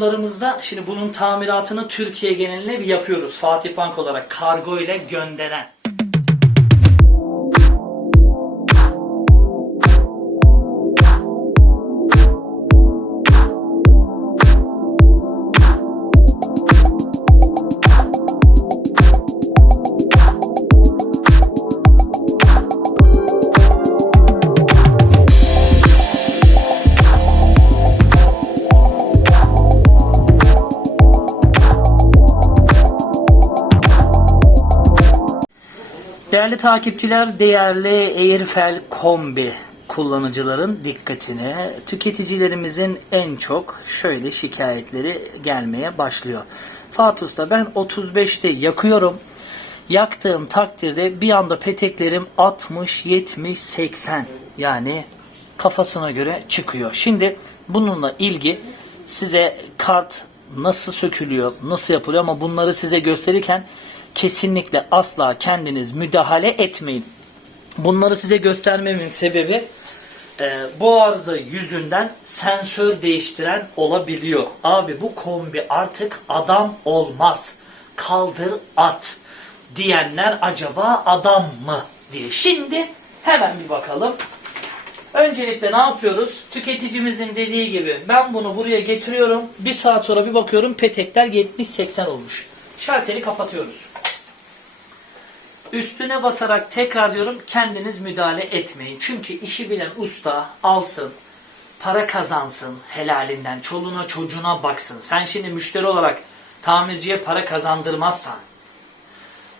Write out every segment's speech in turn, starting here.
Larımızda şimdi bunun tamiratını Türkiye geneline bir yapıyoruz. Fatih Bank olarak kargo ile gönderen. Değerli takipçiler, değerli Airfel kombi kullanıcıların dikkatine tüketicilerimizin en çok şöyle şikayetleri gelmeye başlıyor. Fatih Usta ben 35'te yakıyorum. Yaktığım takdirde bir anda peteklerim 60, 70, 80 yani kafasına göre çıkıyor. Şimdi bununla ilgi size kart nasıl sökülüyor, nasıl yapılıyor ama bunları size gösterirken kesinlikle asla kendiniz müdahale etmeyin. Bunları size göstermemin sebebi e, bu arıza yüzünden sensör değiştiren olabiliyor. Abi bu kombi artık adam olmaz. Kaldır at diyenler acaba adam mı diye. Şimdi hemen bir bakalım. Öncelikle ne yapıyoruz? Tüketicimizin dediği gibi ben bunu buraya getiriyorum. Bir saat sonra bir bakıyorum petekler 70-80 olmuş. Şalteri kapatıyoruz. Üstüne basarak tekrar diyorum kendiniz müdahale etmeyin. Çünkü işi bilen usta alsın, para kazansın helalinden, çoluğuna çocuğuna baksın. Sen şimdi müşteri olarak tamirciye para kazandırmazsan,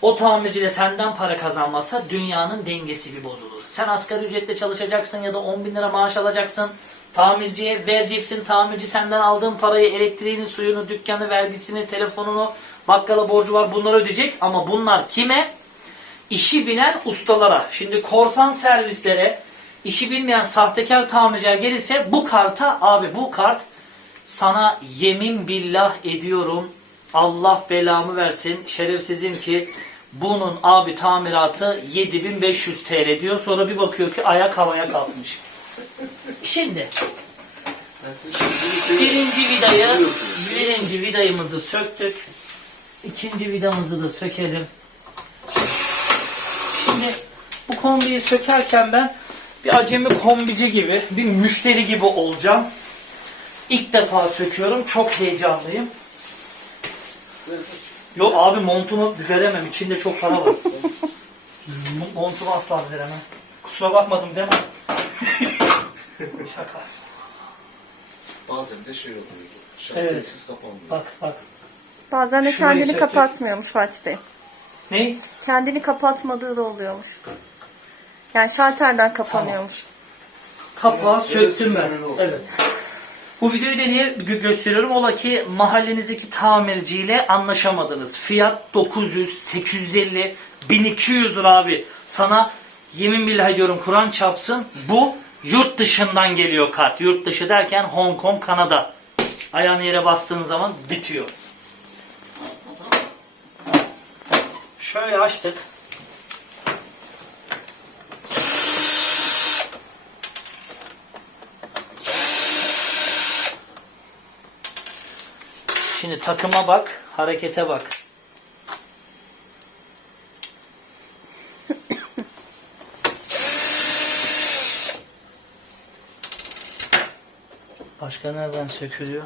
o tamirci de senden para kazanmazsa dünyanın dengesi bir bozulur. Sen asgari ücretle çalışacaksın ya da 10 bin lira maaş alacaksın. Tamirciye vereceksin. Tamirci senden aldığın parayı, elektriğini, suyunu, dükkanı, vergisini, telefonunu, bakkala borcu var bunları ödeyecek. Ama bunlar kime? İşi bilen ustalara. Şimdi korsan servislere, işi bilmeyen sahtekar tamirciler gelirse bu karta abi bu kart sana yemin billah ediyorum Allah belamı versin şerefsizim ki bunun abi tamiratı 7500 TL diyor. Sonra bir bakıyor ki ayak havaya kalkmış. Şimdi birinci vidayı birinci vidayımızı söktük. İkinci vidamızı da sökelim. Bu kombiyi sökerken ben bir acemi kombici gibi, bir müşteri gibi olacağım. İlk defa söküyorum. Çok heyecanlıyım. Yok abi montumu veremem. İçinde çok para var. Montumu asla veremem. Kusura bakmadım değil mi? Şaka. Bazen de şey oluyor. Evet. Şartsız kapanmıyor. Bak bak. Bazen de Şurayı kendini söktük. kapatmıyormuş Fatih Bey. Ne? Kendini kapatmadığı da oluyormuş. Yani şalterden kapanıyormuş. Kapağı söktüm ben. Evet. Bu videoyu da niye gö- gösteriyorum? Ola ki mahallenizdeki tamirciyle anlaşamadınız. Fiyat 900, 850, 1200 lira abi. Sana yemin billahi diyorum Kur'an çapsın. Bu yurt dışından geliyor kart. Yurt dışı derken Hong Kong, Kanada. Ayağını yere bastığın zaman bitiyor. Şöyle açtık. Şimdi takıma bak, harekete bak. Başka nereden sökülüyor?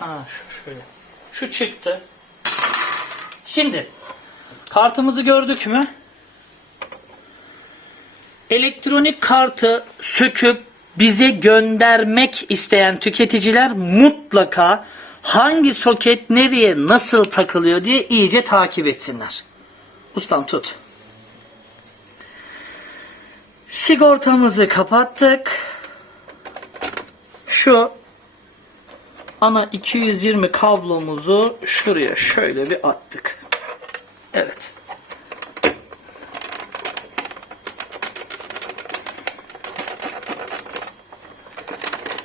Ha şu şöyle. Şu çıktı. Şimdi kartımızı gördük mü? Elektronik kartı söküp bize göndermek isteyen tüketiciler mutlaka hangi soket nereye nasıl takılıyor diye iyice takip etsinler. Ustam tut. Sigortamızı kapattık. Şu ana 220 kablomuzu şuraya şöyle bir attık. Evet.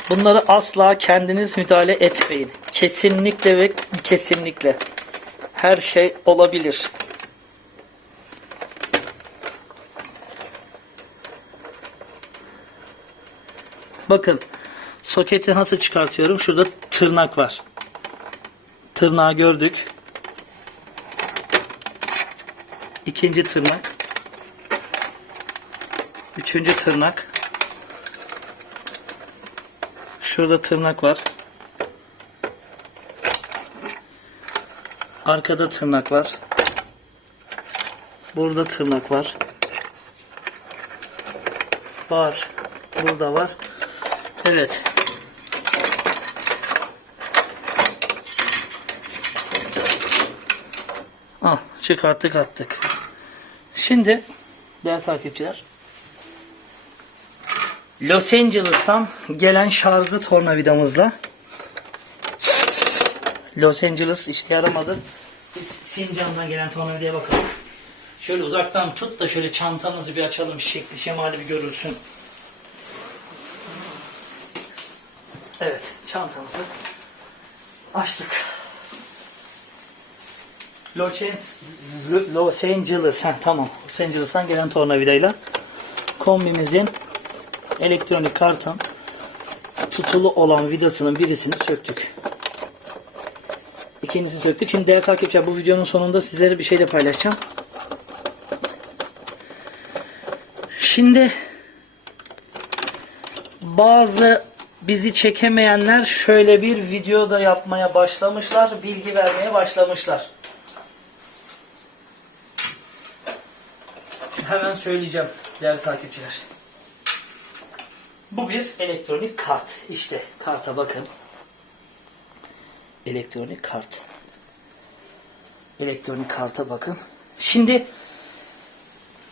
Bunları asla kendiniz müdahale etmeyin. Kesinlikle ve kesinlikle. Her şey olabilir. Bakın Soketi nasıl çıkartıyorum? Şurada tırnak var. Tırnağı gördük. İkinci tırnak. Üçüncü tırnak. Şurada tırnak var. Arkada tırnak var. Burada tırnak var. Var. Burada var. Evet. Ah, çıkarttık attık. Şimdi değerli takipçiler Los Angeles'tan gelen şarjlı tornavidamızla Los Angeles işe yaramadı. Biz Sincan'dan gelen tornavidaya bakalım. Şöyle uzaktan tut da şöyle çantamızı bir açalım. Şekli şemali bir görülsün. Evet çantamızı açtık. Los Angeles, heh, tamam. Los Angeles'tan gelen tornavidayla kombimizin elektronik kartın tutulu olan vidasının birisini söktük. İkincisi söktük. Şimdi değerli takipçiler bu videonun sonunda sizlere bir şey de paylaşacağım. Şimdi bazı bizi çekemeyenler şöyle bir video da yapmaya başlamışlar. Bilgi vermeye başlamışlar. Hemen söyleyeceğim değerli takipçiler. Bu bir elektronik kart. İşte karta bakın. Elektronik kart. Elektronik karta bakın. Şimdi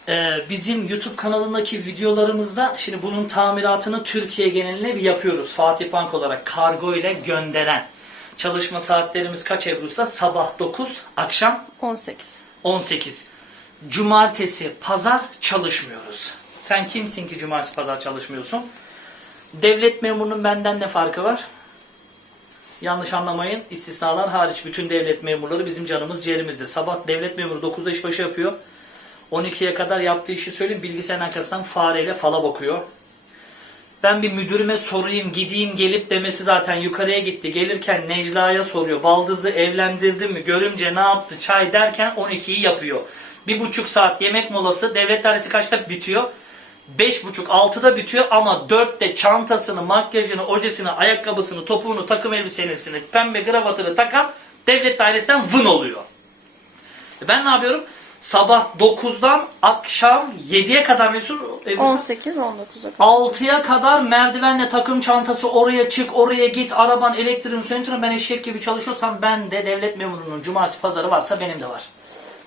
e, bizim YouTube kanalındaki videolarımızda şimdi bunun tamiratını Türkiye geneline bir yapıyoruz. Fatih Bank olarak kargo ile gönderen. Çalışma saatlerimiz kaç Ebru'sa? Sabah 9, akşam 18. 18. Cumartesi, pazar çalışmıyoruz. Sen kimsin ki cumartesi, pazar çalışmıyorsun? Devlet memurunun benden ne farkı var? Yanlış anlamayın. istisnalar hariç bütün devlet memurları bizim canımız ciğerimizdir. Sabah devlet memuru 9'da işbaşı yapıyor. 12'ye kadar yaptığı işi söyleyeyim. Bilgisayarın arkasından fareyle fala bakıyor. Ben bir müdürüme sorayım, gideyim gelip demesi zaten yukarıya gitti. Gelirken Necla'ya soruyor. Baldızı evlendirdi mi? Görümce ne yaptı? Çay derken 12'yi yapıyor. Bir buçuk saat yemek molası. Devlet dairesi kaçta bitiyor? Beş buçuk altıda bitiyor ama dörtte çantasını, makyajını, ojesini, ayakkabısını, topuğunu, takım elbisesini, pembe kravatını takan devlet dairesinden vın oluyor. E Ben ne yapıyorum? Sabah 9'dan akşam 7'ye kadar Mesut, e, 18, 19'a kadar. 6'ya kadar merdivenle takım çantası oraya çık, oraya git, araban, elektriğin, suyun ben eşek gibi çalışıyorsam ben de devlet memurunun cumartesi pazarı varsa benim de var.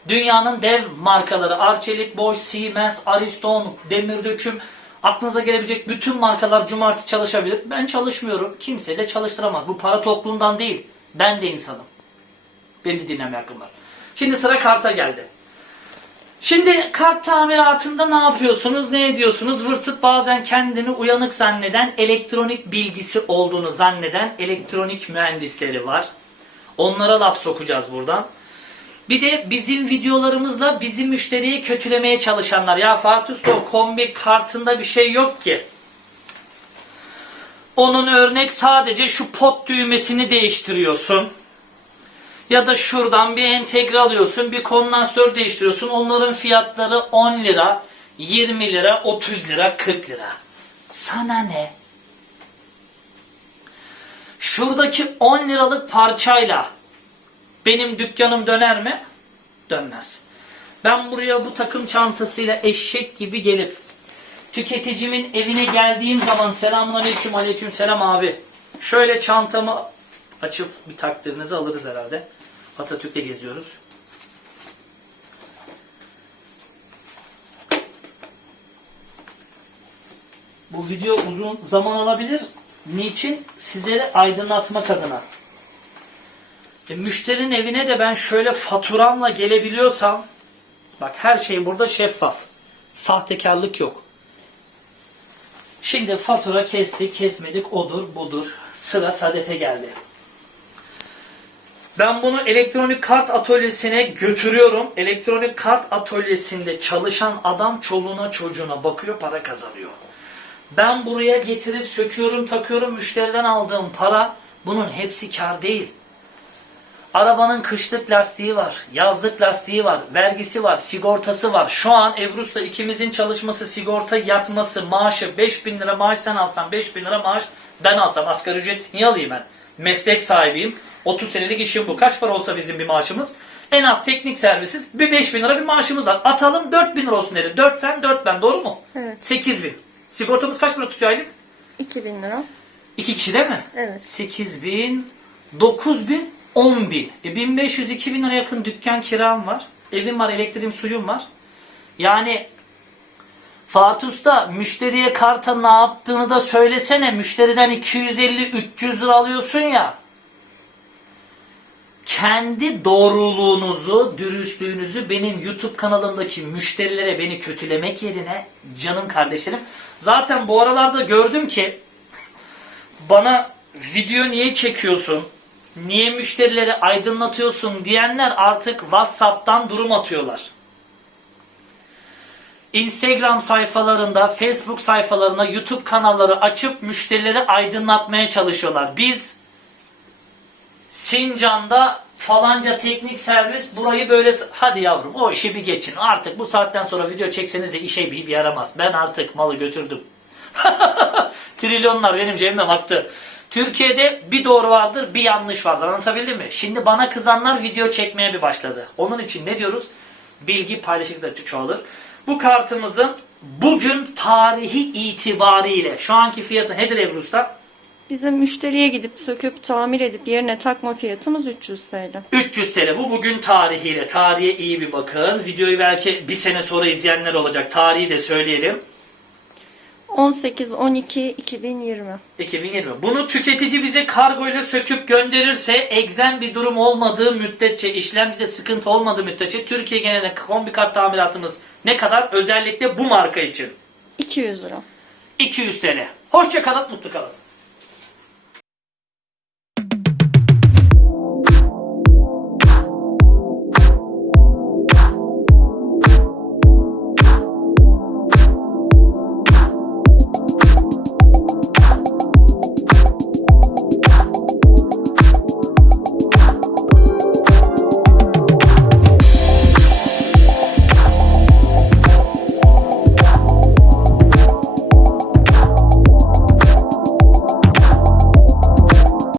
Dünyanın dev markaları Arçelik, Bosch, Siemens, Ariston, Demirdöküm aklınıza gelebilecek bütün markalar cumartesi çalışabilir. Ben çalışmıyorum. Kimse de çalıştıramaz. Bu para toplumundan değil. Ben de insanım. Beni de dinlemeye hakkım var. Şimdi sıra karta geldi. Şimdi kart tamiratında ne yapıyorsunuz, ne ediyorsunuz? Vırtıt bazen kendini uyanık zanneden, elektronik bilgisi olduğunu zanneden elektronik mühendisleri var. Onlara laf sokacağız buradan. Bir de bizim videolarımızla bizim müşteriyi kötülemeye çalışanlar. Ya Fatih Usta kombi kartında bir şey yok ki. Onun örnek sadece şu pot düğmesini değiştiriyorsun. Ya da şuradan bir entegre alıyorsun, bir kondansatör değiştiriyorsun. Onların fiyatları 10 lira, 20 lira, 30 lira, 40 lira. Sana ne? Şuradaki 10 liralık parçayla benim dükkanım döner mi? Dönmez. Ben buraya bu takım çantasıyla eşek gibi gelip tüketicimin evine geldiğim zaman selamun aleyküm aleyküm selam abi. Şöyle çantamı açıp bir takdirinizi alırız herhalde. Atatürk'te geziyoruz. Bu video uzun zaman alabilir. Niçin? Sizleri aydınlatmak adına. E, müşterinin evine de ben şöyle faturamla gelebiliyorsam bak her şey burada şeffaf. Sahtekarlık yok. Şimdi fatura kestik, kesmedik, odur, budur. Sıra sadete geldi. Ben bunu elektronik kart atölyesine götürüyorum. Elektronik kart atölyesinde çalışan adam çoluğuna çocuğuna bakıyor, para kazanıyor. Ben buraya getirip söküyorum, takıyorum, müşteriden aldığım para bunun hepsi kar değil. Arabanın kışlık lastiği var, yazlık lastiği var, vergisi var, sigortası var. Şu an Evrus'ta ikimizin çalışması, sigorta yatması, maaşı 5000 lira maaş sen alsan 5000 lira maaş ben alsam asgari ücret niye alayım ben? Meslek sahibiyim. 30 senelik işim bu. Kaç para olsa bizim bir maaşımız? En az teknik servisiz bir 5000 lira bir maaşımız var. Atalım 4000 lira olsun derim. 4 sen 4 ben doğru mu? Evet. 8000. Sigortamız kaç para tutuyor aylık? 2000 lira. İki kişi değil mi? Evet. 8 bin, 9 bin, 10 bin. E 1500-2000 lira yakın dükkan kiram var. Evim var, elektriğim, suyum var. Yani Fatih müşteriye karta ne yaptığını da söylesene. Müşteriden 250-300 lira alıyorsun ya. Kendi doğruluğunuzu, dürüstlüğünüzü benim YouTube kanalımdaki müşterilere beni kötülemek yerine canım kardeşlerim. Zaten bu aralarda gördüm ki bana video niye çekiyorsun? Niye müşterileri aydınlatıyorsun diyenler artık WhatsApp'tan durum atıyorlar. Instagram sayfalarında, Facebook sayfalarında, YouTube kanalları açıp müşterileri aydınlatmaya çalışıyorlar. Biz Sincan'da falanca teknik servis burayı böyle hadi yavrum o işi bir geçin. Artık bu saatten sonra video çekseniz de işe bir, bir yaramaz. Ben artık malı götürdüm. Trilyonlar benim cebime baktı. Türkiye'de bir doğru vardır, bir yanlış vardır. Anlatabildim mi? Şimdi bana kızanlar video çekmeye bir başladı. Onun için ne diyoruz? Bilgi paylaşıldıkça çoğalır. Bu kartımızın bugün tarihi itibariyle şu anki fiyatı nedir Ebru Usta? Bizim müşteriye gidip söküp tamir edip yerine takma fiyatımız 300 TL. 300 TL. Bu bugün tarihiyle. Tarihe iyi bir bakın. Videoyu belki bir sene sonra izleyenler olacak. Tarihi de söyleyelim. 18-12-2020. 2020. Bunu tüketici bize kargo ile söküp gönderirse egzen bir durum olmadığı müddetçe, işlemcide sıkıntı olmadığı müddetçe Türkiye genelinde kombi kart tamiratımız ne kadar? Özellikle bu marka için. 200 lira. 200 TL. Hoşça kalın, mutlu kalın.